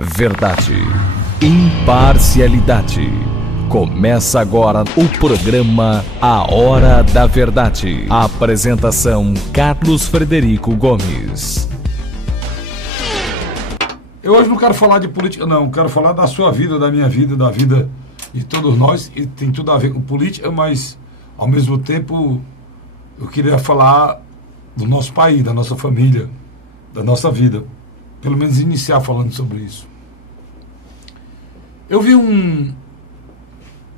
Verdade, imparcialidade. Começa agora o programa A Hora da Verdade. A apresentação: Carlos Frederico Gomes. Eu hoje não quero falar de política, não. Quero falar da sua vida, da minha vida, da vida de todos nós. E tem tudo a ver com política, mas, ao mesmo tempo, eu queria falar do nosso país, da nossa família, da nossa vida. Pelo menos iniciar falando sobre isso. Eu vi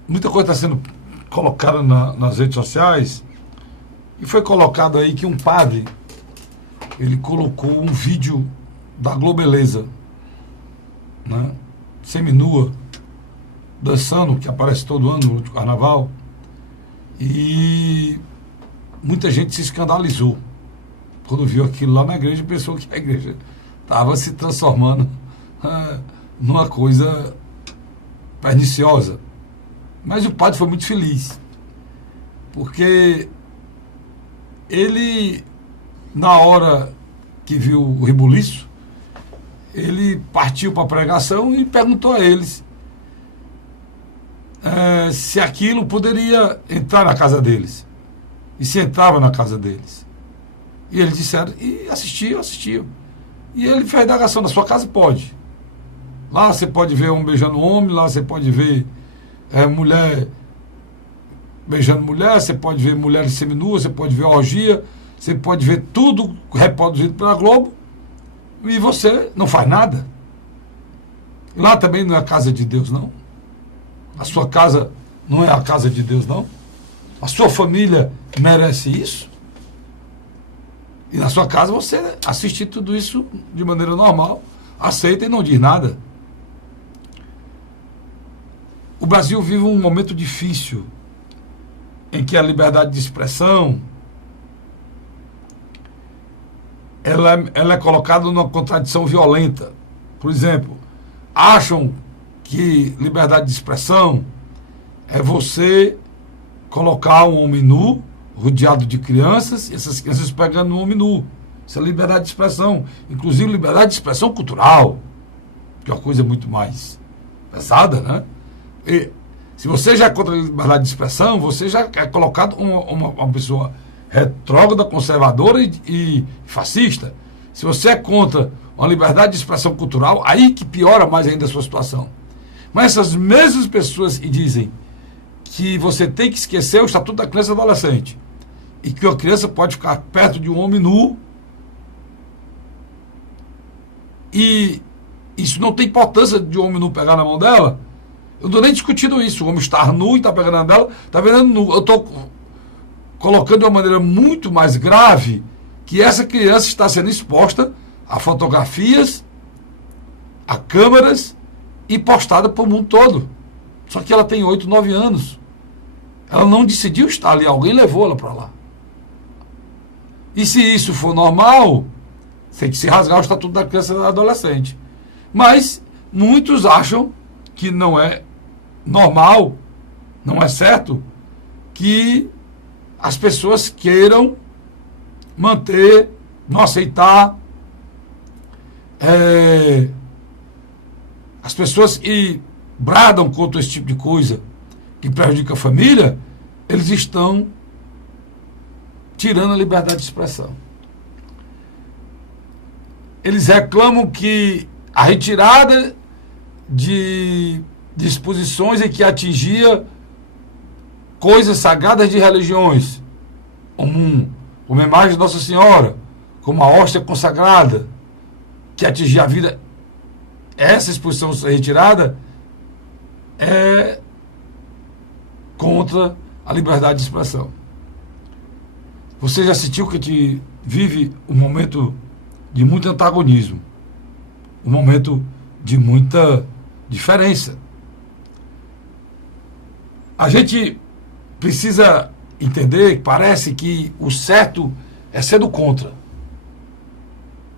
muita coisa está sendo colocada nas redes sociais, e foi colocado aí que um padre, ele colocou um vídeo da Globeleza, né, seminua, dançando, que aparece todo ano no carnaval, e muita gente se escandalizou quando viu aquilo lá na igreja e pensou que a igreja estava se transformando numa coisa perniciosa. Mas o padre foi muito feliz, porque ele, na hora que viu o rebuliço, ele partiu para a pregação e perguntou a eles se aquilo poderia entrar na casa deles, e se entrava na casa deles. E eles disseram, e assistiam. E ele fez a indagação: na sua casa pode. Lá você pode ver homem beijando homem, lá você pode ver mulher beijando mulher, você pode ver mulher seminua, você pode ver orgia, você pode ver tudo reproduzido pela Globo, e você não faz nada. Lá também não é a casa de Deus, não. A sua casa não é a casa de Deus, não. A sua família merece isso. E na sua casa você assiste tudo isso de maneira normal, aceita e não diz nada. O Brasil vive um momento difícil, em que a liberdade de expressão ela é colocada numa contradição violenta. Por exemplo, acham que liberdade de expressão é você colocar um homem nu, rodeado de crianças, e essas crianças pegando um homem nu. Isso é liberdade de expressão. Inclusive liberdade de expressão cultural, que é uma coisa muito mais pesada, né? E se você já é contra a liberdade de expressão, você já é colocado uma pessoa retrógrada, conservadora e fascista. Se você é contra uma liberdade de expressão cultural, aí que piora mais ainda a sua situação. Mas essas mesmas pessoas que dizem que você tem que esquecer o estatuto da criança e adolescente, e que uma criança pode ficar perto de um homem nu, e isso não tem importância de um homem nu pegar na mão dela. Eu não estou nem discutindo isso. O homem estar nu e está pegando na dela, está vendo nu. Eu estou colocando de uma maneira muito mais grave que essa criança está sendo exposta a fotografias, a câmeras, e postada para o mundo todo. Só que ela tem 8, 9 anos. Ela não decidiu estar ali, alguém levou ela para lá. E se isso for normal, tem que se rasgar o estatuto da criança e da adolescente. Mas muitos acham que não é normal, não é certo, que as pessoas queiram manter, não aceitar. As pessoas que bradam contra esse tipo de coisa, que prejudica a família, eles estão tirando a liberdade de expressão. Eles reclamam que a retirada de disposições em que atingia coisas sagradas de religiões, como uma imagem de Nossa Senhora, como a hóstia consagrada, que atingia a vida, essa exposição ser retirada é contra a liberdade de expressão. Você já sentiu que a gente vive um momento de muito antagonismo, um momento de muita diferença. A gente precisa entender que parece que o certo é ser do contra,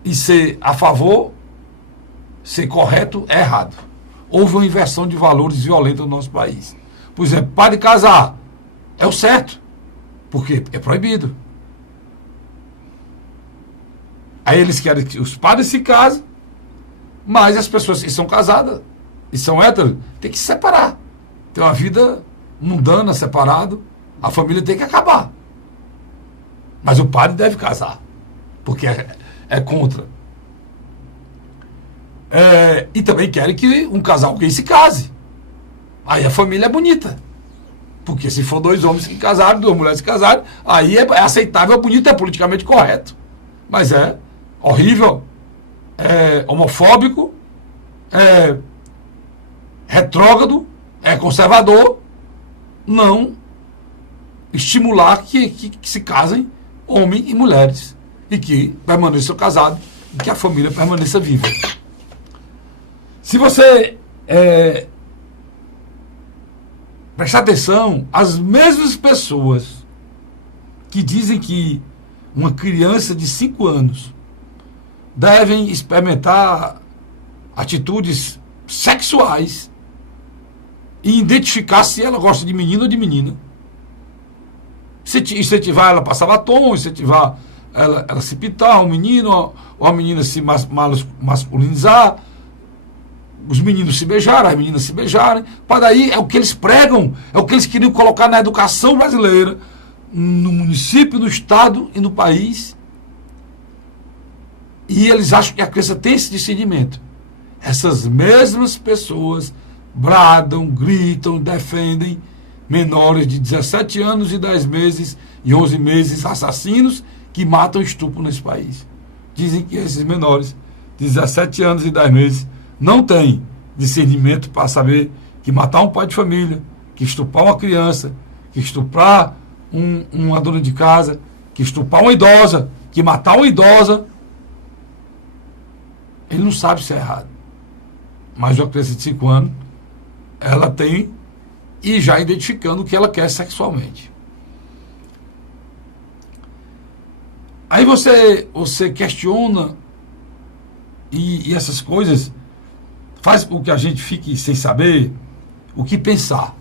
e ser a favor, ser correto, é errado. Houve uma inversão de valores violenta no nosso país. Por exemplo, padre casar é o certo, porque é proibido. Aí eles querem que os padres se casem, Mas as pessoas que são casadas e são héteros têm que se separar. Tem uma vida mundana, separado. A família tem que acabar. Mas o padre deve casar, porque é contra. E também querem que um casal gay se case. Aí a família é bonita. Porque se for 2 homens que casaram, 2 mulheres que casaram, aí é aceitável, é bonito, é politicamente correto. Mas é horrível, é homofóbico, é retrógrado, é conservador, não estimular que se casem homens e mulheres e que permaneçam casados e que a família permaneça viva. Se você prestar atenção, as mesmas pessoas que dizem que uma criança de 5 anos devem experimentar atitudes sexuais e identificar se ela gosta de menino ou de menina. Incentivar ela a passar batom, incentivar ela se pintar, um menino ou a menina se masculinizar, os meninos se beijarem, as meninas se beijarem. Para daí é o que eles pregam, é o que eles queriam colocar na educação brasileira, no município, no estado e no país. E eles acham que a criança tem esse discernimento. Essas mesmas pessoas bradam, gritam, defendem menores de 17 anos e 10 meses e 11 meses assassinos que matam estupro nesse país. Dizem que esses menores de 17 anos e 10 meses não têm discernimento para saber que matar um pai de família, que estuprar uma criança, que estuprar uma dona de casa, que estuprar uma idosa, que matar uma idosa, ele não sabe se é errado. Mas uma criança de 5 anos, ela tem e já identificando o que ela quer sexualmente. Aí você questiona e essas coisas faz com que a gente fique sem saber o que pensar.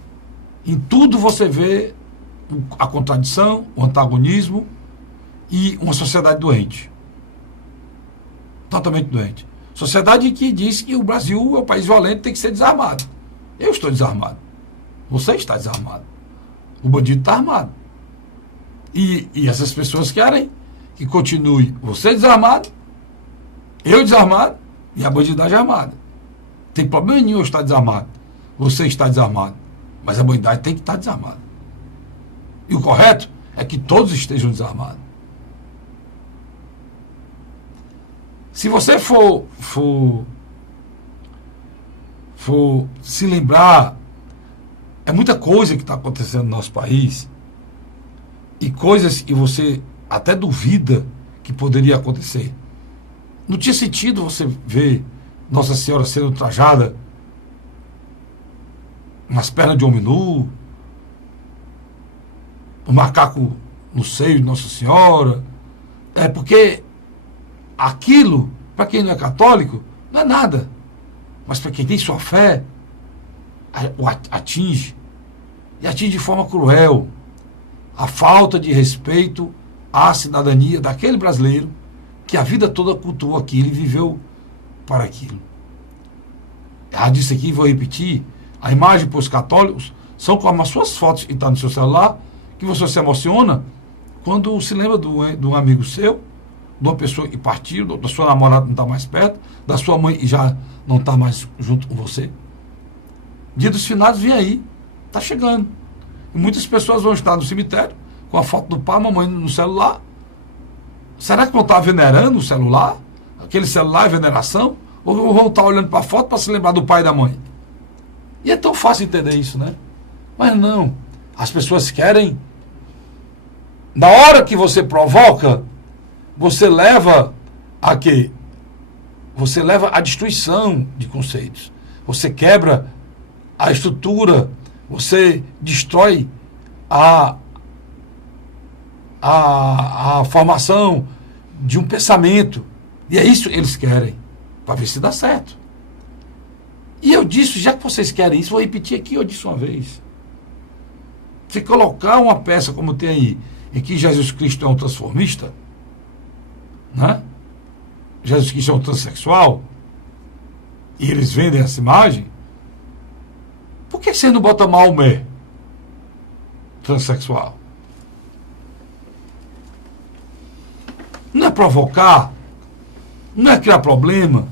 Em tudo você vê a contradição, o antagonismo e uma sociedade doente. Totalmente doente. Sociedade que diz que o Brasil é um país violento, tem que ser desarmado. Eu estou desarmado. Você está desarmado. O bandido está armado. E essas pessoas querem que continue você desarmado, eu desarmado e a bandidagem armada. Tem problema nenhum eu estar desarmado. Você está desarmado. Mas a bandidagem tem que estar desarmada. E o correto é que todos estejam desarmados. Se você for se lembrar, é muita coisa que está acontecendo no nosso país e coisas que você até duvida que poderia acontecer. Não tinha sentido você ver Nossa Senhora sendo trajada nas pernas de homem nu, o macaco no seio de Nossa Senhora. É porque aquilo, para quem não é católico, não é nada. Mas para quem tem sua fé, atinge. E atinge de forma cruel. A falta de respeito à cidadania daquele brasileiro que a vida toda cultuou aquilo e viveu para aquilo. Já disse aqui, vou repetir, a imagem para os católicos são como as suas fotos que estão no seu celular, que você se emociona quando se lembra de um amigo seu, de uma pessoa que partiu, da sua namorada que não está mais perto, da sua mãe que já não está mais junto com você. Dia dos Finados vem aí, está chegando. E muitas pessoas vão estar no cemitério com a foto do pai, mamãe no celular. Será que vão estar venerando o celular? Aquele celular é veneração? Ou vão estar olhando para a foto para se lembrar do pai e da mãe? E é tão fácil entender isso, né? Mas não. As pessoas querem. Na hora que você provoca, você leva a quê? Você leva à destruição de conceitos. Você quebra a estrutura. Você destrói a formação de um pensamento. E é isso que eles querem, para ver se dá certo. E eu disse, já que vocês querem isso, vou repetir aqui, eu disse uma vez. Você colocar uma peça como tem aí, em que Jesus Cristo é um transformista, né? Jesus Cristo é um transexual, e eles vendem essa imagem, por que você não bota Maomé transexual? Não é provocar, não é criar problema.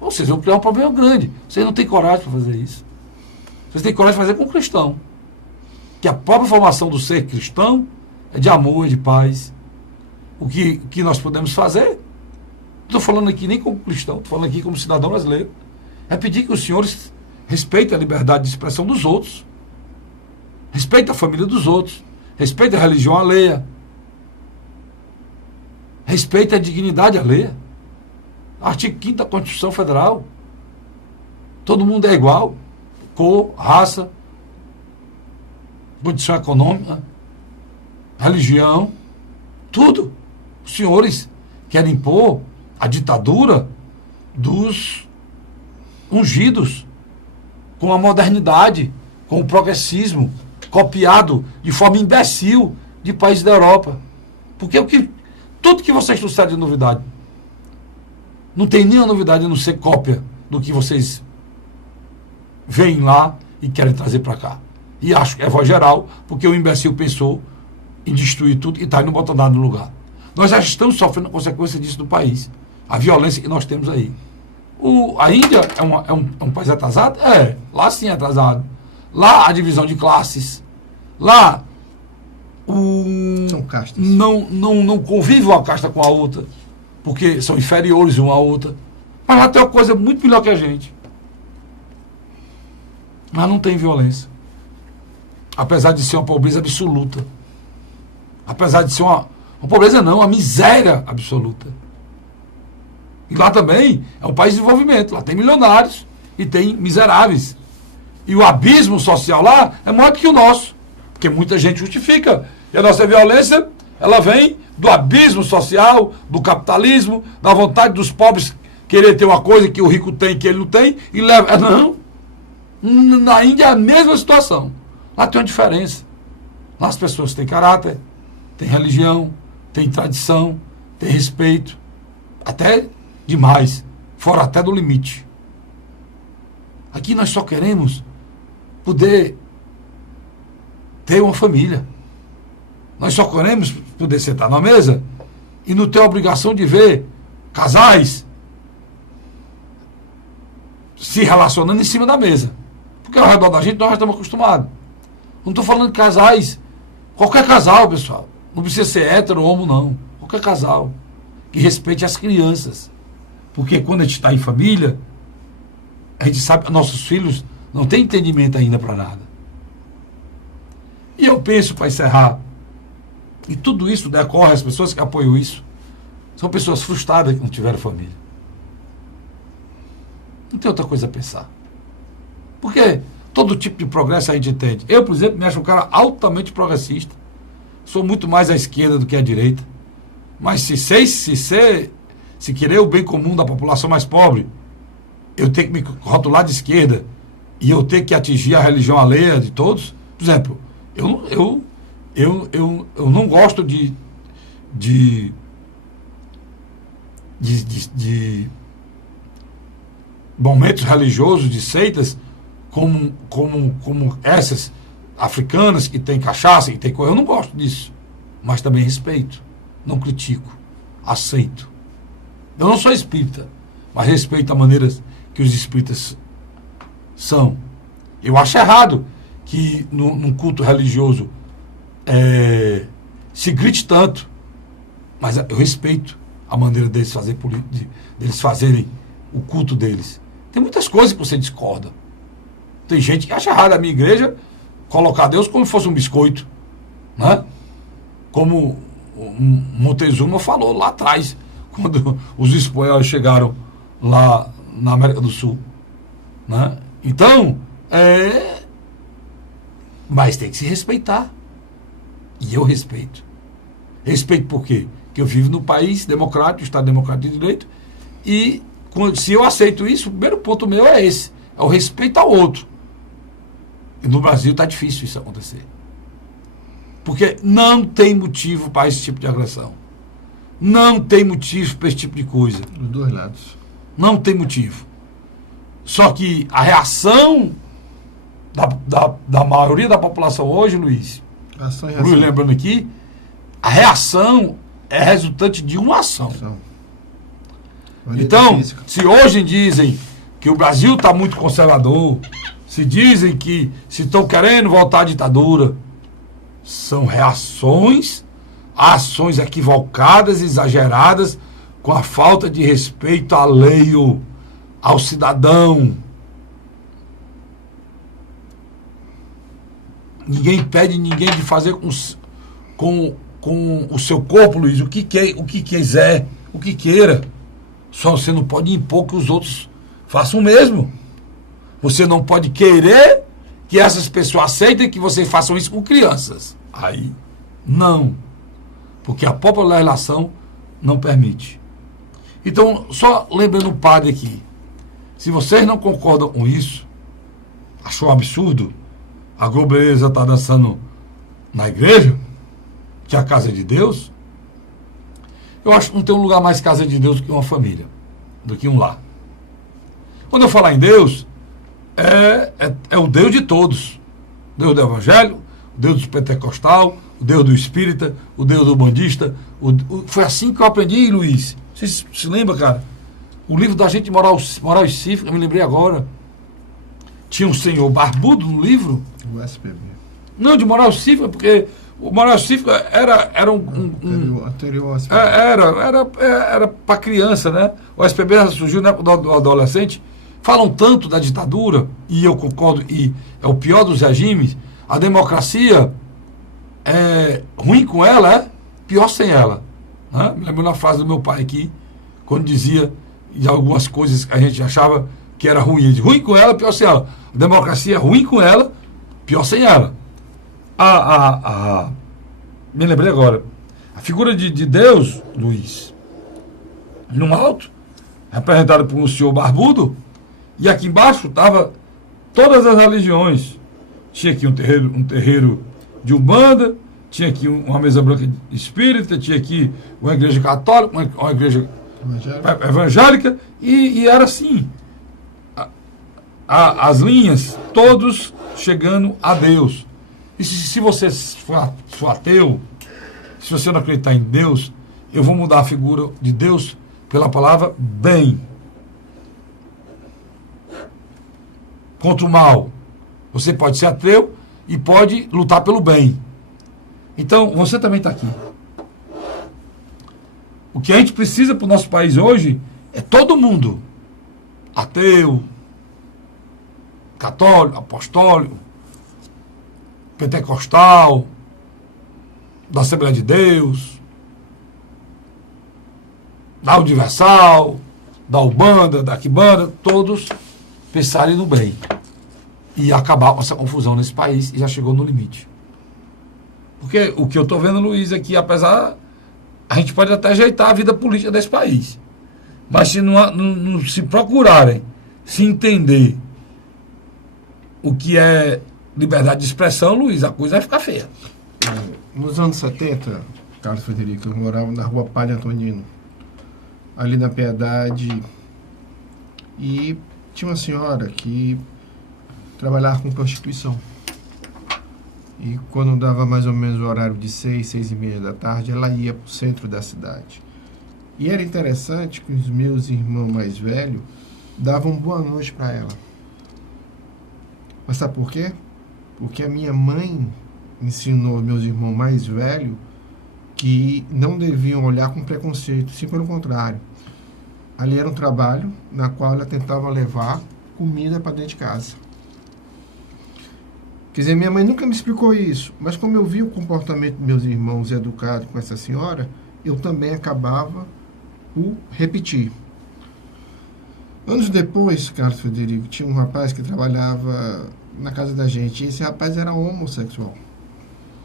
Vocês vão criar um problema grande. Vocês não têm coragem para fazer isso. Vocês têm coragem de fazer com o cristão. Que a própria formação do ser cristão é de amor, é de paz. O que nós podemos fazer, não estou falando aqui nem como cristão, estou falando aqui como cidadão brasileiro, é pedir que os senhores respeitem a liberdade de expressão dos outros, respeitem a família dos outros, respeitem a religião alheia, respeitem a dignidade alheia. Artigo 5º da Constituição Federal. Todo mundo é igual. Cor, raça, condição econômica, religião, tudo. Os senhores querem impor a ditadura dos ungidos, com a modernidade, com o progressismo, copiado de forma imbecil de países da Europa. Porque tudo que vocês trouxeram de novidade, não tem nenhuma novidade a não ser cópia do que vocês veem lá e querem trazer para cá. E acho que é voz geral, porque o imbecil pensou em destruir tudo e está não bota nada no lugar. Nós já estamos sofrendo a consequência disso no país. A violência que nós temos aí. A Índia é um país atrasado? É, lá sim é atrasado. Lá a divisão de classes. Lá são castas. Não convive uma casta com a outra, porque são inferiores uma à outra. Mas lá tem uma coisa muito melhor que a gente. Mas não tem violência. Apesar de ser uma pobreza absoluta. Apesar de ser uma pobreza não, uma miséria absoluta. E lá também é um país de desenvolvimento. Lá tem milionários e tem miseráveis. E o abismo social lá é maior do que o nosso. Porque muita gente justifica. E a nossa violência, ela vem do abismo social, do capitalismo, da vontade dos pobres querer ter uma coisa que o rico tem que ele não tem, e leva. Não. Na Índia é a mesma situação. Lá tem uma diferença. Lá as pessoas têm caráter, têm religião, têm tradição, têm respeito. Até demais. Fora até do limite. Aqui nós só queremos poder ter uma família. Nós só queremos poder sentar na mesa e não ter a obrigação de ver casais se relacionando em cima da mesa. Porque ao redor da gente nós já estamos acostumados. Não estou falando de casais, qualquer casal, pessoal. Não precisa ser hétero ou homo, não. Qualquer casal que respeite as crianças. Porque quando a gente está em família, a gente sabe que nossos filhos não têm entendimento ainda para nada. E eu penso, para encerrar, e tudo isso decorre, as pessoas que apoiam isso, são pessoas frustradas que não tiveram família. Não tem outra coisa a pensar. Porque todo tipo de progresso a gente entende. Eu, por exemplo, me acho um cara altamente progressista. Sou muito mais à esquerda do que à direita. Mas se querer o bem comum da população mais pobre, eu tenho que me rotular de esquerda e eu tenho que atingir a religião alheia de todos. Por exemplo, eu não gosto de momentos religiosos, de seitas, como essas africanas que tem cachaça, que tem coisa. Eu não gosto disso. Mas também respeito. Não critico. Aceito. Eu não sou espírita, mas respeito a maneira que os espíritas são. Eu acho errado que num culto religioso se grite tanto, mas eu respeito a maneira deles fazerem o culto deles. Tem muitas coisas que você discorda. Tem gente que acha errado a minha igreja colocar Deus como se fosse um biscoito, né? Como Montezuma falou lá atrás, quando os espanhóis chegaram lá na América do Sul, né? Então, mas tem que se respeitar. E eu respeito. Respeito por quê? Porque eu vivo no país democrático, Estado democrático de direito, e se eu aceito isso, o primeiro ponto meu é esse, é o respeito ao outro. E no Brasil está difícil isso acontecer. Porque não tem motivo para esse tipo de agressão. Não tem motivo para esse tipo de coisa. Dos dois lados. Não tem motivo. Só que a reação da maioria da população hoje, Luiz, lembrando aqui, a reação é resultante de uma ação. Então, se hoje dizem que o Brasil está muito conservador, se dizem que se estão querendo voltar à ditadura, são reações a ações equivocadas, exageradas, com a falta de respeito à lei, ao cidadão. Ninguém pede ninguém de fazer com o seu corpo, Luiz, o que quiser, o que queira. Só você não pode impor que os outros façam o mesmo. Você não pode querer que essas pessoas aceitem que vocês façam isso com crianças. Aí, não. Porque a própria legislação não permite. Então, só lembrando o padre aqui, se vocês não concordam com isso, achou um absurdo, a Globeleza está dançando na igreja, que é a casa de Deus, eu acho que não tem um lugar mais casa de Deus do que uma família, do que um lar. Quando eu falar em Deus, é o Deus de todos. Deus do Evangelho, o Deus do Pentecostal, o Deus do Espírita, o Deus do Bandista. Foi assim que eu aprendi, Luiz. Você se lembra, cara? O livro da gente de moral e cívica, eu me lembrei agora. Tinha um senhor barbudo no livro. O SPB. Não, de moral cívica, porque o moral cívica era anterior ao SPB. Era para criança, né? O SPB surgiu na época do adolescente. Falam tanto da ditadura, e eu concordo, e é o pior dos regimes. A democracia é ruim com ela, é pior sem ela. Né? Me lembro na frase do meu pai aqui, quando dizia de algumas coisas que a gente achava que era ruim. Ruim com ela, pior sem ela. A democracia é ruim com ela, pior sem ela. Me lembrei agora. A figura de Deus, Luiz, no alto, representada por um senhor barbudo, e aqui embaixo estava todas as religiões. Tinha aqui um terreiro de Umbanda, tinha aqui uma mesa branca espírita, tinha aqui uma igreja católica, uma igreja evangélica, e era assim. As linhas, todos chegando a Deus. E se você for ateu, se você não acreditar em Deus, eu vou mudar a figura de Deus pela palavra bem. Contra o mal. Você pode ser ateu e pode lutar pelo bem. Então, você também está aqui. O que a gente precisa para o nosso país hoje é todo mundo. Ateu, católico, apostólico, pentecostal, da Assembleia de Deus, da Universal, da Ubanda, da Quibanda, todos pensarem no bem e acabar com essa confusão nesse país, e já chegou no limite. Porque o que eu estou vendo, Luiz, aqui, apesar, a gente pode até ajeitar a vida política desse país, mas se não se procurarem se entender o que é liberdade de expressão, Luiz, a coisa vai ficar feia. Nos anos 70, Carlos Frederico, eu morava na rua Padre Antonino, ali na Piedade, e tinha uma senhora que trabalhava com prostituição. E quando dava mais ou menos o horário de 6h da tarde, ela ia para o centro da cidade. E era interessante que os meus irmãos mais velhos davam boa noite para ela. Mas sabe por quê? Porque a minha mãe ensinou meus irmãos mais velhos que não deviam olhar com preconceito, sim, pelo contrário. Ali era um trabalho na qual ela tentava levar comida para dentro de casa. Quer dizer, minha mãe nunca me explicou isso, mas como eu vi o comportamento dos meus irmãos educados com essa senhora, eu também acabava por repetir. Anos depois, Carlos Frederico, tinha um rapaz que trabalhava na casa da gente, e esse rapaz era homossexual.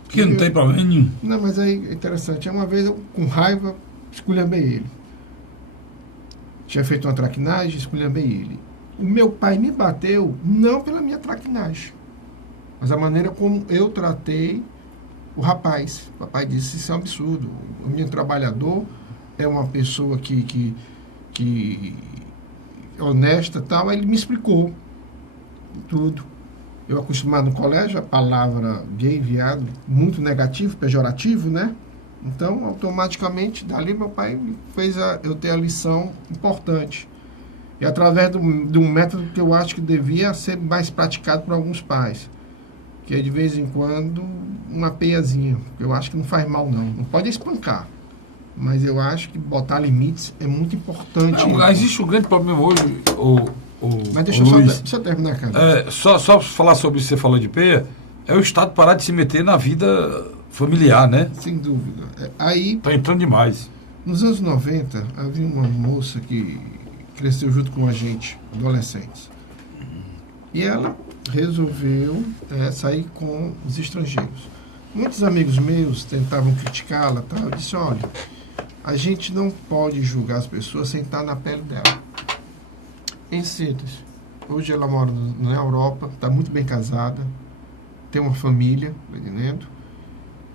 Que não tem problema nenhum. Não, mas aí é interessante. Uma vez eu, com raiva, esculhambei ele. Tinha feito uma traquinagem, esculhambei ele. O meu pai me bateu, não pela minha traquinagem, mas a maneira como eu tratei o rapaz. O papai disse, isso é um absurdo. O meu trabalhador é uma pessoa que honesta e tal, ele me explicou tudo. Eu acostumado no colégio, a palavra gay, viado, muito negativo, pejorativo, né? Então, automaticamente, dali meu pai fez eu ter a lição importante. E através de um método que eu acho que devia ser mais praticado por alguns pais. Que é, de vez em quando, uma peiazinha. Eu acho que não faz mal, não. Não pode espancar. Mas eu acho que botar limites é muito importante. Existe um grande problema hoje, mas deixa eu terminar, cara. Só falar sobre isso que você falou de peia, é o Estado parar de se meter na vida familiar, né? Sem dúvida. Aí, tá entrando demais. Nos anos 90, havia uma moça que cresceu junto com a gente, adolescentes. E ela resolveu sair com os estrangeiros. Muitos amigos meus tentavam criticá-la, tal. Eu disse, olha, a gente não pode julgar as pessoas sem estar na pele dela. Em síntese, hoje ela mora na Europa, está muito bem casada, tem uma família, tá entendendo?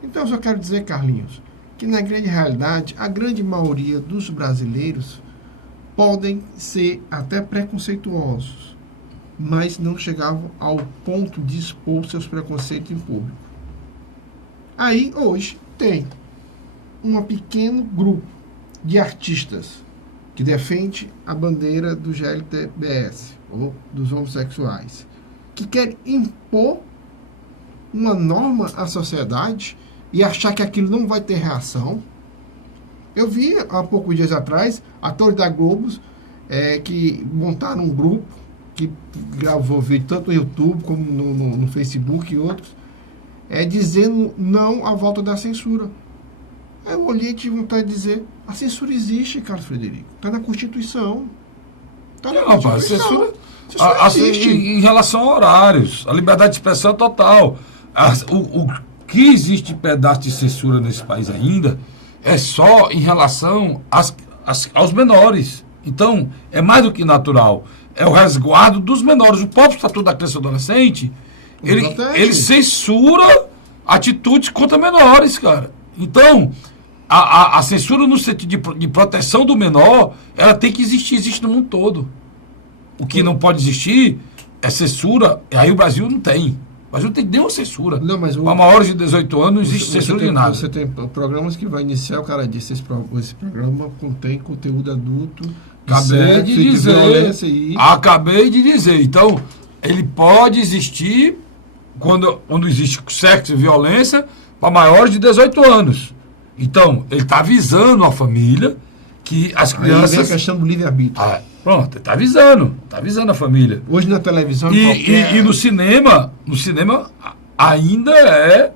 Então eu só quero dizer, Carlinhos, que na grande realidade, a grande maioria dos brasileiros podem ser até preconceituosos, mas não chegavam ao ponto de expor seus preconceitos em público. Aí, hoje, tem um pequeno grupo de artistas que defende a bandeira do GLTBS, ou dos homossexuais, que querem impor uma norma à sociedade e achar que aquilo não vai ter reação. Eu vi, há poucos dias atrás, atores da Globo que montaram um grupo que gravou vídeo tanto no YouTube como no Facebook e outros, dizendo não à volta da censura. Aí eu olhei e tive vontade de dizer, a censura existe, Carlos Frederico. Está na Constituição. Está na Constituição. Censura existe. Em relação a horários, a liberdade de expressão é total. O que existe de pedaço de censura nesse país ainda é só em relação aos menores. Então, é mais do que natural. É o resguardo dos menores. O próprio Estatuto da Criança e do Adolescente, ele censura atitudes contra menores, cara. Então, a censura no sentido de proteção do menor, ela tem que existir, existe no mundo todo. O que não pode existir é censura, aí o Brasil não tem. O Brasil não tem nenhuma censura. Não, mas para maiores de 18 anos não existe censura de nada. Você tem programas que vai iniciar, o cara disse, esse programa contém conteúdo adulto, Acabei de dizer. Então, ele pode existir quando existe sexo e violência para maiores de 18 anos. Então, ele está avisando a família que as crianças... Aí vem a questão do livre-arbítrio. Pronto, ele está avisando a família. Hoje na televisão... E no cinema ainda é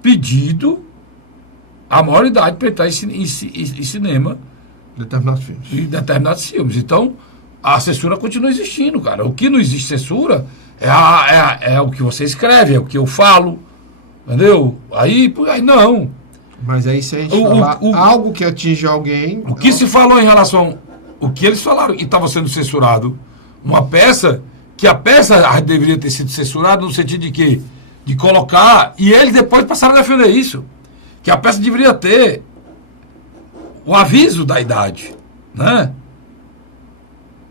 pedido a maior idade para entrar em cinema. Determinados filmes. Então, a censura continua existindo, cara. O que não existe censura é o que você escreve, é o que eu falo, entendeu? Aí não. Mas aí se a gente falar algo que atinge alguém... O que se falou em relação... O que eles falaram que estava sendo censurado, uma peça, que a peça deveria ter sido censurada no sentido de quê? De colocar... E eles depois passaram a defender isso. Que a peça deveria ter o aviso da idade, né?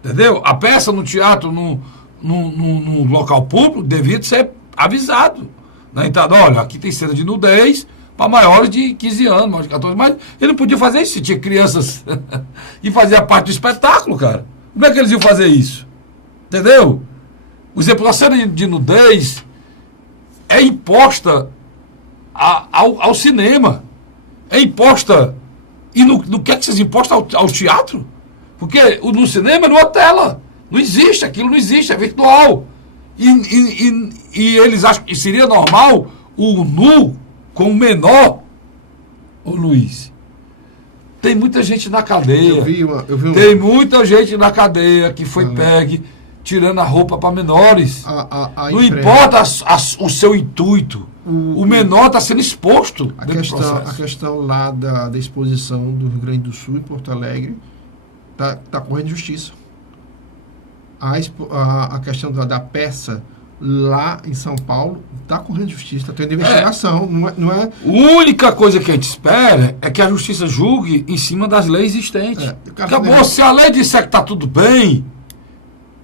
Entendeu? A peça no teatro, num local público, devia ser avisado na entrada. Olha, aqui tem cena de nudez para maiores de 15 anos, maiores de 14, mas ele não podia fazer isso se tinha crianças e fazia parte do espetáculo, cara. Como é que eles iam fazer isso? Entendeu? Por exemplo, a cena de nudez é imposta ao cinema. É imposta. E no que é que vocês impostam ao teatro? Porque no cinema é numa tela. Não existe, aquilo não existe, é virtual. E eles acham que seria normal o nu com o menor. Ô Luiz, tem muita gente na cadeia. Eu vi tem muita gente na cadeia que foi pegue tirando a roupa para menores. Não importa o seu intuito. O menor está sendo exposto. A questão lá da exposição do Rio Grande do Sul, em Porto Alegre, está correndo justiça. A questão da peça lá em São Paulo está correndo justiça, está tendo investigação. Não é... A única coisa que a gente espera é que a justiça julgue em cima das leis existentes. Acabou. Se a lei disser que está tudo bem,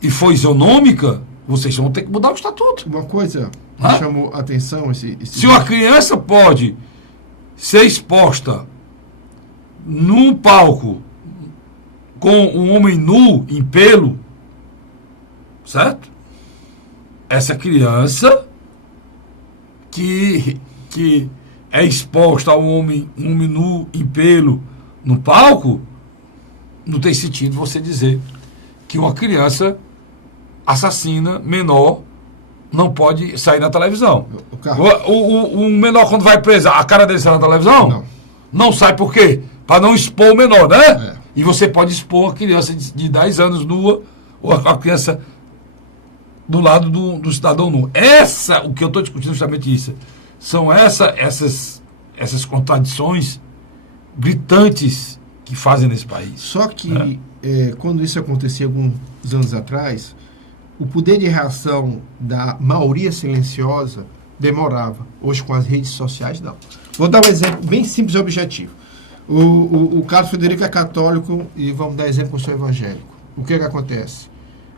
e for isonômica, vocês vão ter que mudar o estatuto. Uma coisa que Hã? chamou a atenção... Se uma criança pode ser exposta num palco com um homem nu, em pelo, certo? Essa criança que é exposta a um homem nu, em pelo, no palco, não tem sentido você dizer que uma criança assassina, menor, não pode sair na televisão. O menor, quando vai preso, a cara dele sai na televisão? Não. Não sai por quê? Para não expor o menor, né? É. E você pode expor a criança de 10 anos nua, ou a criança do lado do cidadão nu. O que eu estou discutindo justamente isso. São essas contradições gritantes que fazem nesse país. Só que, quando isso acontecia alguns anos atrás, o poder de reação da maioria silenciosa demorava. Hoje, com as redes sociais, não. Vou dar um exemplo bem simples e objetivo. O Carlos Frederico é católico e vamos dar exemplo com o seu evangélico. O que acontece?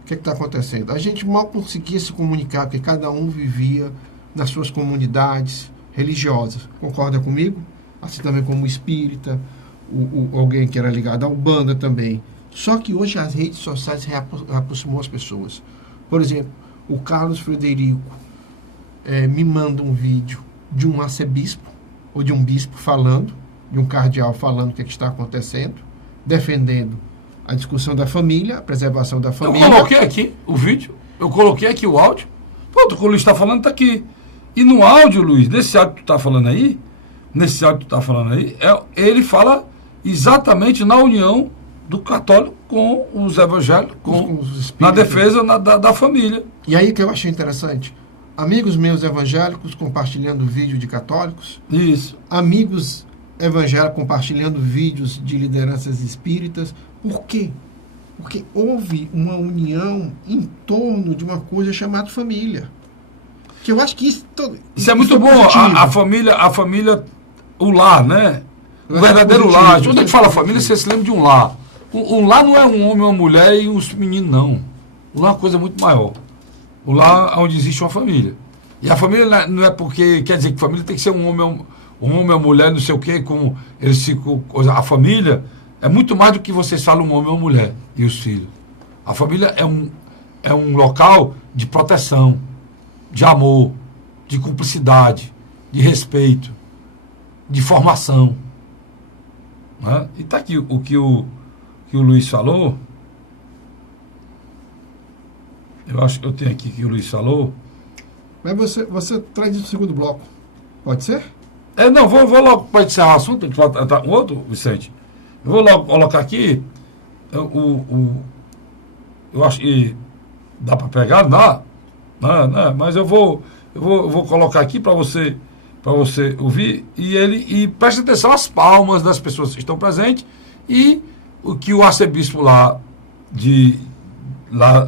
O que está acontecendo? A gente mal conseguia se comunicar, porque cada um vivia nas suas comunidades religiosas. Concorda comigo? Assim também como espírita, alguém que era ligado à Umbanda também. Só que hoje as redes sociais aproximou as pessoas. Por exemplo, o Carlos Frederico me manda um vídeo de um arcebispo ou de um bispo falando, de um cardeal falando o que está acontecendo, defendendo a discussão da família, a preservação da família. Eu coloquei aqui o vídeo, eu coloquei aqui o áudio. Pronto, o que o Luiz está falando está aqui. E no áudio, Luiz, nesse áudio que tu está falando aí, ele fala exatamente na união do católico com os evangélicos, com os espíritos, na defesa da família. E aí que eu achei interessante. Amigos meus evangélicos compartilhando vídeo de católicos. Isso. Amigos evangélicos compartilhando vídeos de lideranças espíritas. Por quê? Porque houve uma união em torno de uma coisa chamada família. Que eu acho que isso é muito bom. A família, o lar, né? O verdadeiro lar. Quando a gente fala família, você se lembra de um lar. Um lar não é um homem, uma mulher e os meninos, não. O lar é uma coisa muito maior. O lar é onde existe uma família. E a família não é porque quer dizer que família tem que ser um homem, uma mulher, não sei o quê, como eles ficam. A família é muito mais do que vocês falam um homem ou uma mulher e os filhos. A família é um local de proteção, de amor, de cumplicidade, de respeito, de formação. Né? E está aqui o que o Luiz falou. Eu acho que eu tenho aqui que o Luiz falou. Mas você traz isso no segundo bloco. Pode ser? Não, vou logo para encerrar o assunto. Um outro, Vicente. Eu vou logo colocar aqui. Eu acho que dá para pegar, dá. Não, mas eu vou colocar aqui para você ouvir e preste atenção às palmas das pessoas que estão presentes e o que o arcebispo lá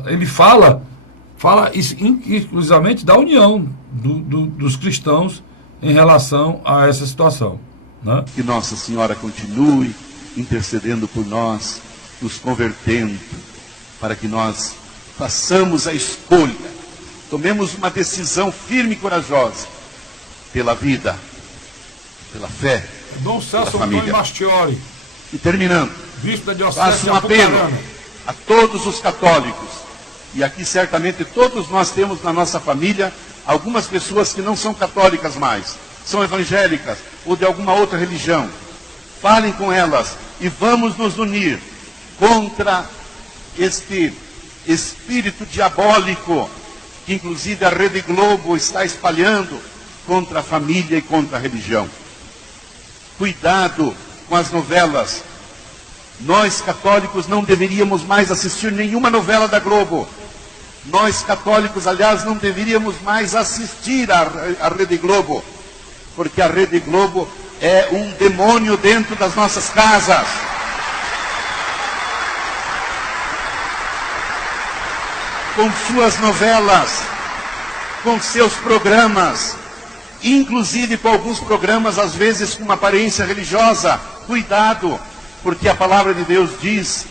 ele fala exclusivamente da união dos cristãos em relação a essa situação. Né? Que Nossa Senhora continue intercedendo por nós, nos convertendo, para que nós façamos a escolha, tomemos uma decisão firme e corajosa pela vida, pela fé, Dom Celso pela família. Mastiori. E terminando, faço um apelo a todos os católicos. E aqui certamente todos nós temos na nossa família algumas pessoas que não são católicas mais, são evangélicas ou de alguma outra religião. Falem com elas e vamos nos unir contra este espírito diabólico que inclusive a Rede Globo está espalhando contra a família e contra a religião. Cuidado com as novelas. Nós católicos não deveríamos mais assistir nenhuma novela da Globo. Nós católicos, aliás, não deveríamos mais assistir à Rede Globo, porque a Rede Globo é um demônio dentro das nossas casas. Com suas novelas, com seus programas, inclusive com alguns programas, às vezes com uma aparência religiosa. Cuidado, porque a palavra de Deus diz,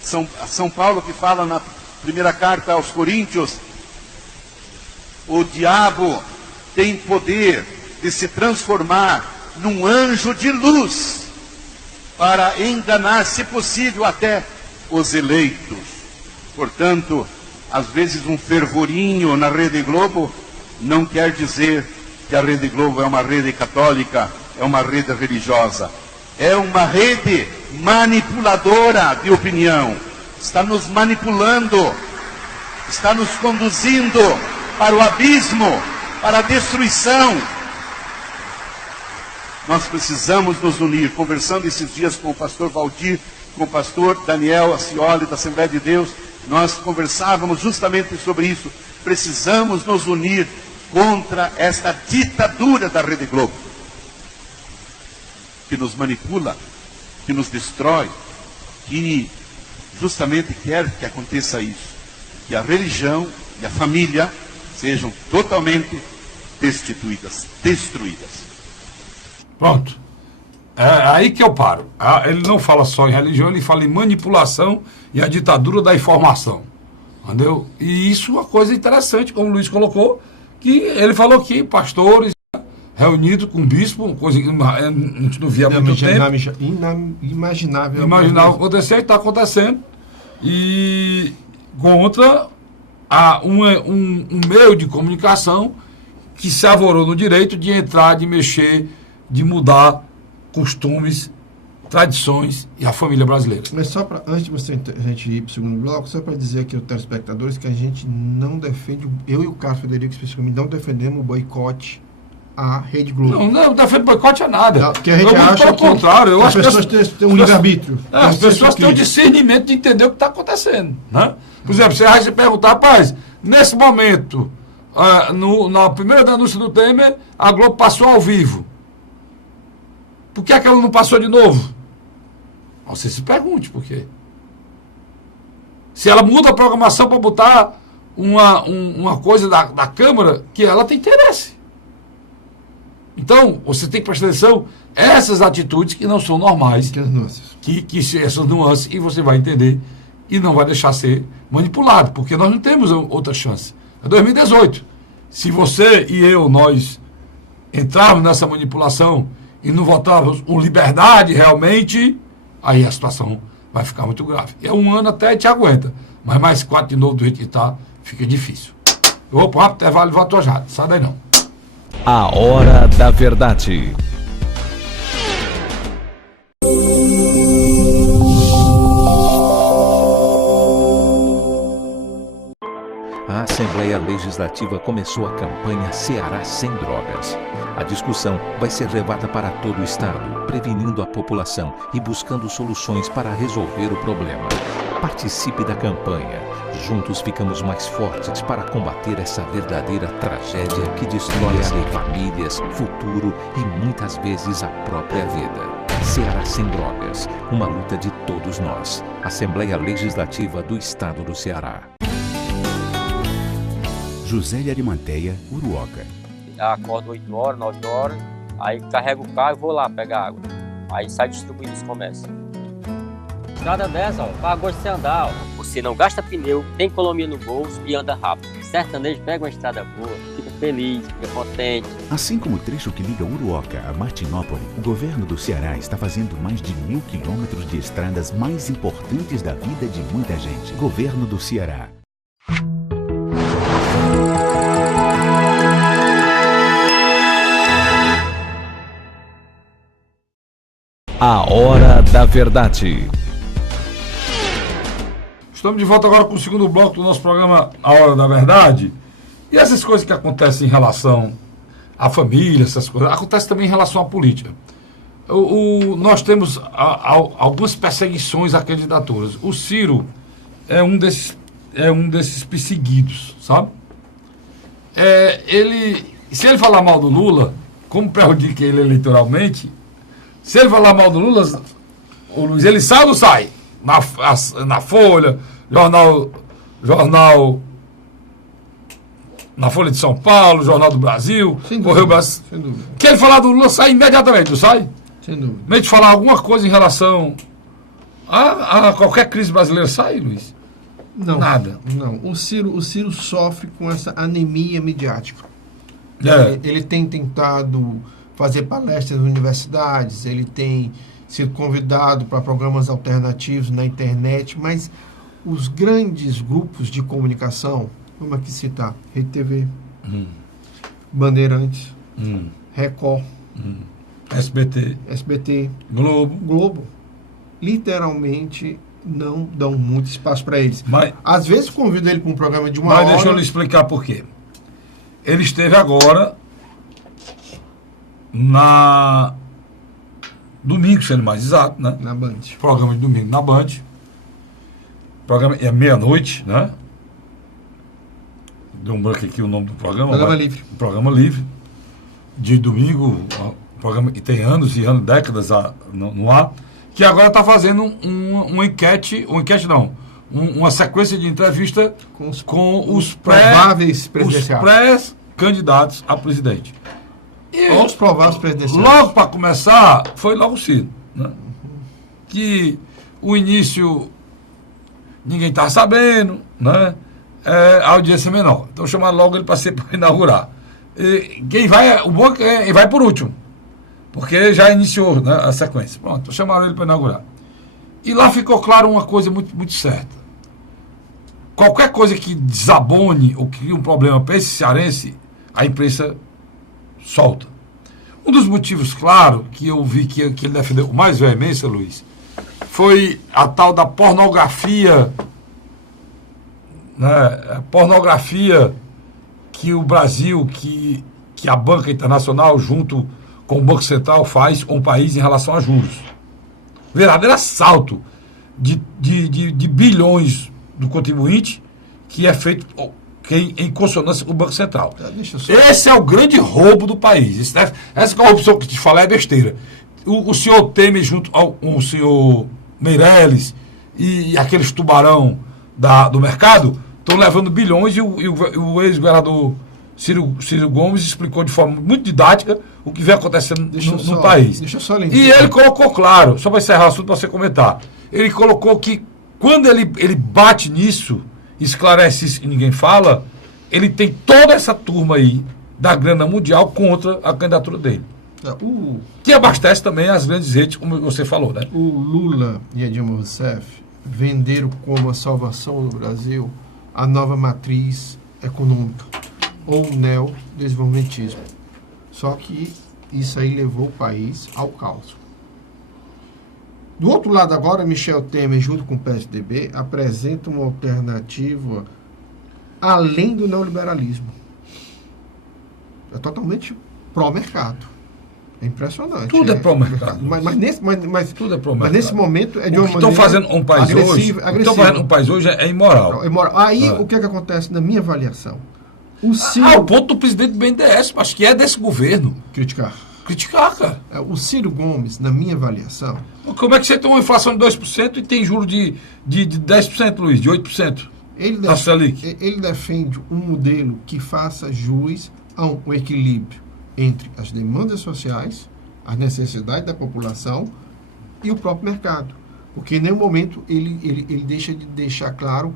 São Paulo que fala primeira carta aos Coríntios, o diabo tem poder de se transformar num anjo de luz para enganar, se possível, até os eleitos. Portanto, às vezes um fervorinho na Rede Globo não quer dizer que a Rede Globo é uma rede católica, é uma rede religiosa. É uma rede manipuladora de opinião. Está nos manipulando, está nos conduzindo para o abismo, para a destruição. Nós precisamos nos unir. Conversando esses dias com o pastor Valdir, com o pastor Daniel Acioli, da Assembleia de Deus, nós conversávamos justamente sobre isso. Precisamos nos unir contra esta ditadura da Rede Globo, que nos manipula, que nos destrói, que justamente quer que aconteça isso, que a religião e a família sejam totalmente destruídas. Pronto. É aí que eu paro. Ele não fala só em religião, ele fala em manipulação e a ditadura da informação. Entendeu? E isso é uma coisa interessante, como o Luiz colocou, que ele falou que pastores reunidos com bispo, coisa que a gente não via há muito tempo. Inimaginável. Imaginava acontecer e está acontecendo. E contra um meio de comunicação que se avorou no direito de entrar, de mexer, de mudar costumes, tradições e a família brasileira. Mas só para, antes de a gente ir para o segundo bloco, só para dizer aqui aos telespectadores que a gente não defende, eu e o Carlos Frederico especificamente, não defendemos o boicote à Rede Globo. Não defende boicote a nada. Não, porque a gente acha pelo contrário, eu acho que as pessoas têm um livre-arbítrio. As pessoas têm o discernimento de entender o que está acontecendo. Né? Por exemplo, você vai se perguntar, rapaz, nesse momento, na primeira denúncia do Temer, a Globo passou ao vivo. Por que ela não passou de novo? Você se pergunte por quê. Se ela muda a programação para botar uma coisa da Câmara que ela tem interesse. Então, você tem que prestar atenção a essas atitudes que não são normais. Essas nuances, e você vai entender e não vai deixar ser manipulado, porque nós não temos outra chance. É 2018. Se você e eu, nós entrarmos nessa manipulação e não votarmos com liberdade realmente, aí a situação vai ficar muito grave. É um ano até te aguenta, mas mais 4 de novo do jeito que está, fica difícil. Eu vou para o rápido intervalo e volto já. Sai daí não. A Hora da Verdade. A Assembleia Legislativa começou a campanha Ceará Sem Drogas. A discussão vai ser levada para todo o estado, prevenindo a população e buscando soluções para resolver o problema. Participe da campanha. Juntos ficamos mais fortes para combater essa verdadeira tragédia que destrói famílias, futuro e muitas vezes a própria vida. Ceará Sem Drogas, uma luta de todos nós. Assembleia Legislativa do Estado do Ceará. Josélia Arimanteia, Uruoca. Acordo 8 horas, 9 horas, aí carrego o carro e vou lá pegar água. Aí sai distribuindo os comércios. Estrada dessa, pagou de você andar. Você não gasta pneu, tem economia no bolso e anda rápido. Sertanejo pega uma estrada boa, fica feliz, fica contente. Assim como o trecho que liga Uruoca a Martinópole, o governo do Ceará está fazendo mais de 1.000 quilômetros de estradas mais importantes da vida de muita gente. Governo do Ceará. A Hora da Verdade. Estamos de volta agora com o segundo bloco do nosso programa A Hora da Verdade. E essas coisas que acontecem em relação à família, essas coisas, acontecem também em relação à política. Nós temos algumas perseguições a candidaturas. O Ciro é um desses perseguidos, sabe? Se ele falar mal do Lula, como prejudica ele eleitoralmente, se ele falar mal do Lula, o Luiz, ele sai ou não sai? Na Folha, jornal na Folha de São Paulo, Jornal do Brasil, Correio Brasil. Sem dúvida. Que ele falar do Lula, sai imediatamente, não sai? Sem dúvida. Meio de falar alguma coisa em relação a qualquer crise brasileira, sai, Luiz? Não. Nada. Não. O Ciro sofre com essa anemia midiática. É. Ele tem tentado fazer palestras nas universidades, ele tem sido convidado para programas alternativos na internet, mas os grandes grupos de comunicação, vamos aqui citar, Rede TV, Bandeirantes, Record, SBT, Globo, literalmente não dão muito espaço para eles. Às vezes convido ele para um programa de uma hora. Mas deixa eu lhe explicar por quê. Ele esteve agora na domingo, sendo mais exato, né? Na Band. Programa de domingo na Band. Programa é meia-noite, né? Deu um branco aqui o nome do programa. Programa Livre. Programa Livre. De domingo, programa que tem anos e anos, décadas no ar, que agora está fazendo uma sequência de entrevista com os prováveis presidenciais. Os pré-candidatos a presidente. E os prováveis presidenciais. Logo para começar, foi logo o Ciro, né? Que o início ninguém estava sabendo, né? A audiência menor. Então chamaram logo ele para inaugurar. E quem vai, o bom é que vai por último, porque já iniciou, né, a sequência. Pronto, chamaram ele para inaugurar. E lá ficou claro uma coisa muito, muito certa. Qualquer coisa que desabone ou crie um problema para esse cearense, a imprensa solta. Um dos motivos, claro, que eu vi que ele defendeu com mais veemência, Luiz, foi a tal da pornografia, né, a pornografia que o Brasil, que a banca internacional, junto com o Banco Central, faz com o país em relação a juros. Verdadeiro assalto de bilhões do contribuinte que é feito em consonância com o Banco Central. Esse é o grande roubo do país. Essa corrupção que te falar é besteira. O senhor Temer, junto ao senhor Meirelles e aqueles tubarão do mercado, estão levando bilhões e o ex-governador Ciro Gomes explicou de forma muito didática o que vem acontecendo no país. Deixa eu só lembrar. E ele colocou claro, só para encerrar o assunto para você comentar, ele colocou que quando ele bate nisso, esclarece isso e ninguém fala, ele tem toda essa turma aí da grana mundial contra a candidatura dele. Que abastece também as grandes redes, como você falou, né? O Lula e a Dilma Rousseff venderam como a salvação do Brasil a nova matriz econômica, ou neodesenvolvimentismo. Só que isso aí levou o país ao caos. Do outro lado agora, Michel Temer, junto com o PSDB, apresenta uma alternativa além do neoliberalismo. É totalmente pró-mercado. É impressionante. Tudo é pró-mercado. Mas tudo é pró-mercado. Mas nesse momento é de uma maneira estão fazendo um país agressiva. Hoje, estão fazendo um país hoje é imoral. Aí o que acontece na minha avaliação? O ponto do presidente do BNDES, acho que é desse governo. Criticar, cara. O Ciro Gomes, na minha avaliação... Como é que você tem uma inflação de 2% e tem juros de 10%, Luiz, de 8%? Ele defende um modelo que faça jus a um equilíbrio entre as demandas sociais, as necessidades da população e o próprio mercado. Porque em nenhum momento ele deixa de deixar claro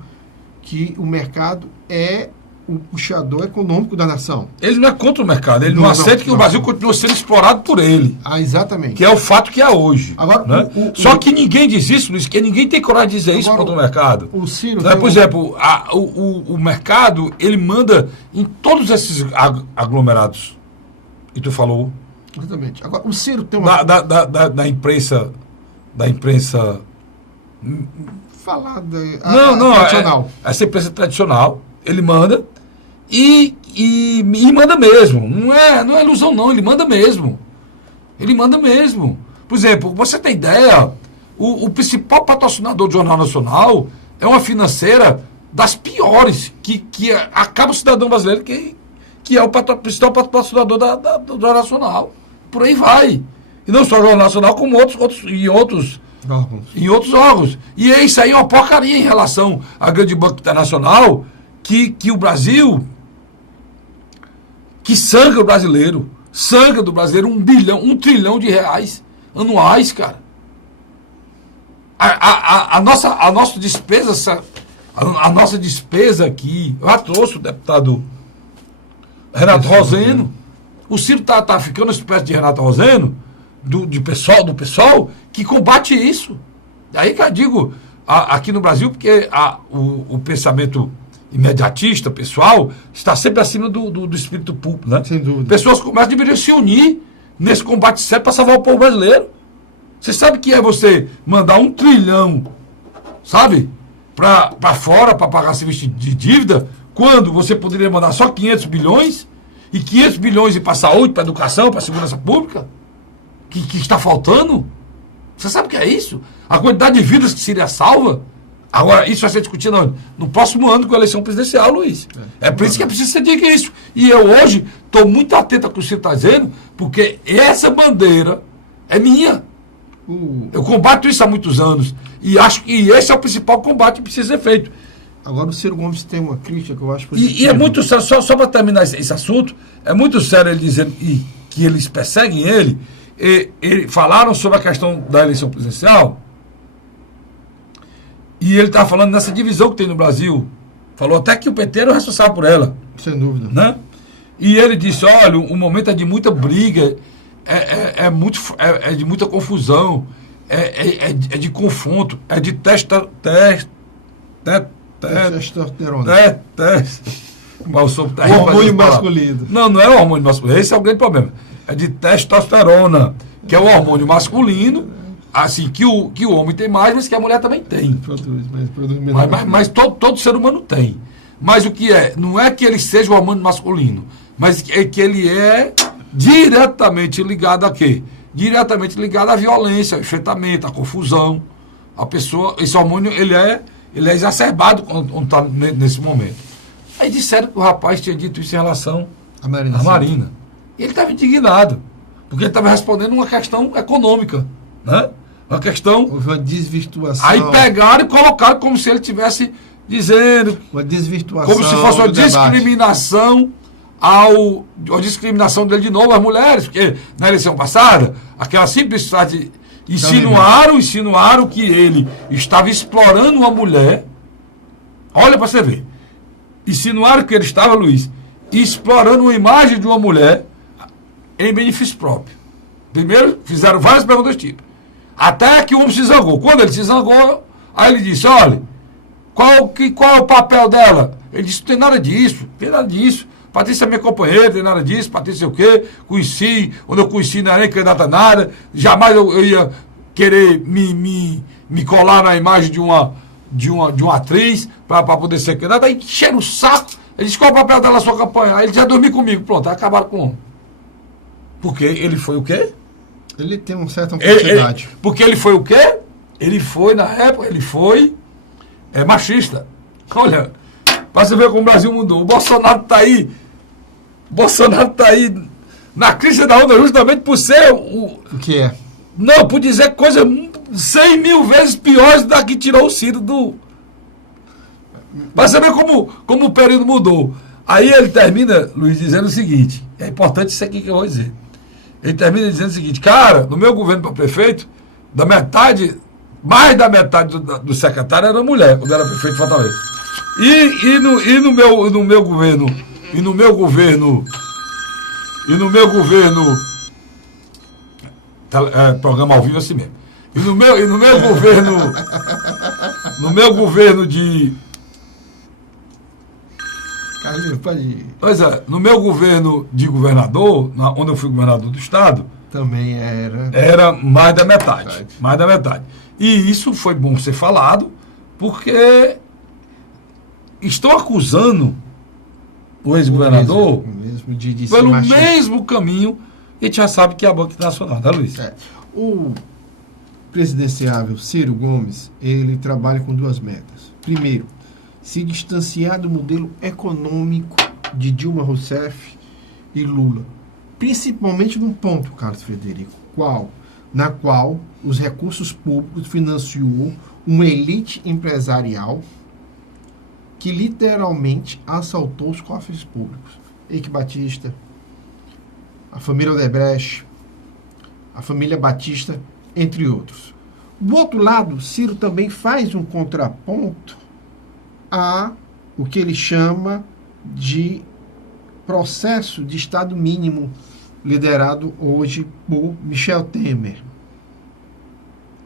que o mercado é o puxador econômico da nação. Ele não é contra o mercado, ele não aceita que o Brasil continue sendo explorado por ele. Exatamente. Que é o fato que é hoje. Agora, né? Só que ninguém diz isso, Luiz, que ninguém tem coragem de dizer isso contra o mercado. O Ciro por exemplo, o mercado, ele manda em todos esses aglomerados que tu falou. Exatamente. Agora, o Ciro tem uma... Da imprensa... tradicional. Essa imprensa tradicional, ele manda e manda mesmo. Não é ilusão, não. Ele manda mesmo. Por exemplo, você tem ideia, o principal patrocinador do Jornal Nacional é uma financeira das piores, que acaba o cidadão brasileiro, que é o principal patrocinador do Jornal Nacional. Por aí vai. E não só o Jornal Nacional, como outros órgãos. E isso aí é uma porcaria em relação à grande banca internacional, que o Brasil, que sangra do brasileiro 1 trilhão de reais anuais, cara. A nossa despesa A nossa despesa aqui, eu já trouxe o deputado Renato Roseno. O Ciro está ficando uma espécie de Renato Roseno, do pessoal, que combate isso. Aí que eu digo, aqui no Brasil, porque o pensamento imediatista, pessoal, está sempre acima do espírito público, né? Sem dúvida. Pessoas como essa deveriam se unir nesse combate sério para salvar o povo brasileiro. Você sabe que é você mandar 1 trilhão, sabe, para fora para pagar serviço de dívida, quando você poderia mandar só 500 bilhões, e 500 bilhões ir para a saúde, para a educação, para a segurança pública, que está faltando? Você sabe o que é isso? A quantidade de vidas que seria salva? Agora, isso vai ser discutido no próximo ano com a eleição presidencial, Luiz. É por isso que é preciso ser dito isso. E eu hoje estou muito atento ao que o Ciro está dizendo, porque essa bandeira é minha. Eu combato isso há muitos anos. E acho que esse é o principal combate que precisa ser feito. Agora o Ciro Gomes tem uma crítica que eu acho positiva. E é muito sério, só para terminar esse assunto, é muito sério ele dizendo que eles perseguem ele. Falaram sobre a questão da eleição presidencial. E ele estava falando nessa divisão que tem no Brasil. Falou até que o PT era o responsável por ela. Sem dúvida. Né? E ele disse, olha, o momento é de muita briga, é de muita confusão, é de confronto, é de testosterona. O hormônio masculino. Não é o hormônio masculino, esse é o grande problema. É de testosterona, que é o hormônio masculino, assim, que o homem tem mais, mas que a mulher também tem. Mas todo ser humano tem. Mas o que é? Não é que ele seja o hormônio masculino, mas é que ele é diretamente ligado a quê? Diretamente ligado à violência, ao enfrentamento, à confusão. A pessoa, esse hormônio, ele é exacerbado quando está nesse momento. Aí disseram que o rapaz tinha dito isso em relação à Marina. E ele estava indignado, porque ele estava respondendo uma questão econômica, né? Uma questão... Houve uma desvirtuação. Aí pegaram e colocaram como se ele estivesse dizendo... Uma desvirtuação. Como se fosse uma discriminação a discriminação dele de novo às mulheres, porque na eleição passada, aquela simples frase, insinuaram que ele estava explorando uma mulher. Olha para você ver. Insinuaram que ele estava, Luiz, explorando uma imagem de uma mulher em benefício próprio. Primeiro, fizeram várias perguntas desse tipo. Até que o homem se zangou. Quando ele se zangou, aí ele disse, olha, qual é o papel dela? Ele disse, não tem nada disso, Patrícia é minha companheira, não tem nada disso, Patrícia o quê? Quando eu conheci não era nem candidata a nada, jamais eu ia querer me colar na imagem de uma atriz para poder ser candidata. Aí cheira o saco, ele disse, qual é o papel dela na sua campanha? Aí ele já dormiu comigo, pronto, aí acabaram com o homem. Porque ele foi o quê? Ele tem uma certa quantidade. Porque ele foi o quê? Ele foi, na época, machista. Olha, para você ver como o Brasil mudou. O Bolsonaro está aí na crise da onda justamente por ser o que é? Não, por dizer coisas 100 mil vezes piores da que tirou o Ciro do... Para você ver como o período mudou. Aí ele termina, Luiz, dizendo o seguinte, é importante isso aqui que eu vou dizer. Ele termina dizendo o seguinte, cara, no meu governo para prefeito, mais da metade do secretário era mulher, quando era prefeito de Fortaleza. E no meu governo, programa ao vivo assim mesmo. E no meu governo de... Carlinhos, pode ir. Pois é, no meu governo de governador, onde eu fui governador do estado, também era mais da metade. Mais da metade. E isso foi bom ser falado, porque estão acusando o ex-governador pelo mesmo caminho, e a gente já sabe que é a Banca Internacional, tá, Luiz? O presidenciável Ciro Gomes, ele trabalha com duas metas. Primeiro, se distanciar do modelo econômico de Dilma Rousseff e Lula. Principalmente num ponto, Carlos Frederico, na qual os recursos públicos financiou uma elite empresarial que literalmente assaltou os cofres públicos. Eike Batista, a família Odebrecht, a família Batista, entre outros. Do outro lado, Ciro também faz um contraponto a o que ele chama de processo de Estado mínimo, liderado hoje por Michel Temer.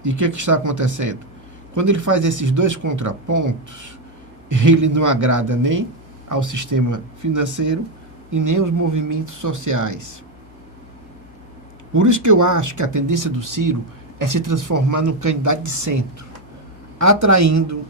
E o que está acontecendo? Quando ele faz esses dois contrapontos, ele não agrada nem ao sistema financeiro e nem aos movimentos sociais. Por isso que eu acho que a tendência do Ciro é se transformar num candidato de centro, atraindo